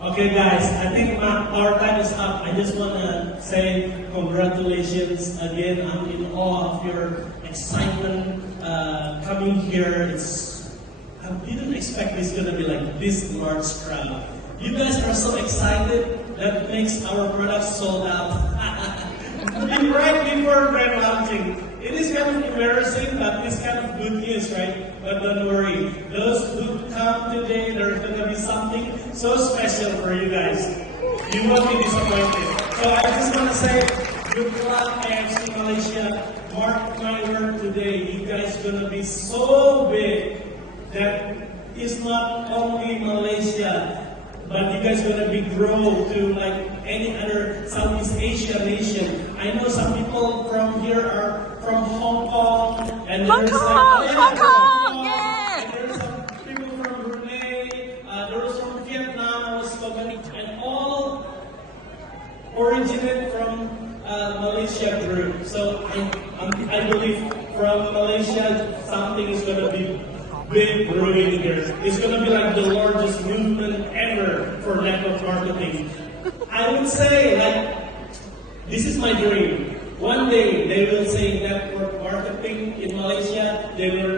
Okay, guys, I think our time is up. I just want to say congratulations again. I'm in awe of your excitement coming here. I didn't expect this going to be like this large crowd. You guys are so excited that makes our products sold out. Right before grand launching. It is kind of embarrassing, but it's kind of good news, right? But don't worry. Those who come today, there's going to be something so special for you guys. You won't be disappointed. So I just want to say, good luck, AFC Malaysia. Mark my word today, you guys are going to be so big that it's not only Malaysia, but you guys are going to be grow to like any other Southeast Asia nation. I know some people from here are from Hong Kong, and Hong there's Kong, like, Hong Kong, and yeah. there's some people from Brunei, there was from Vietnam, I was spoken, and all originate from Malaysia group. So I believe from Malaysia something is going to be big brewing here. It's going to be like the largest movement ever for network marketing. I would say, like, this is my dream. One day they will say network marketing in Malaysia. They will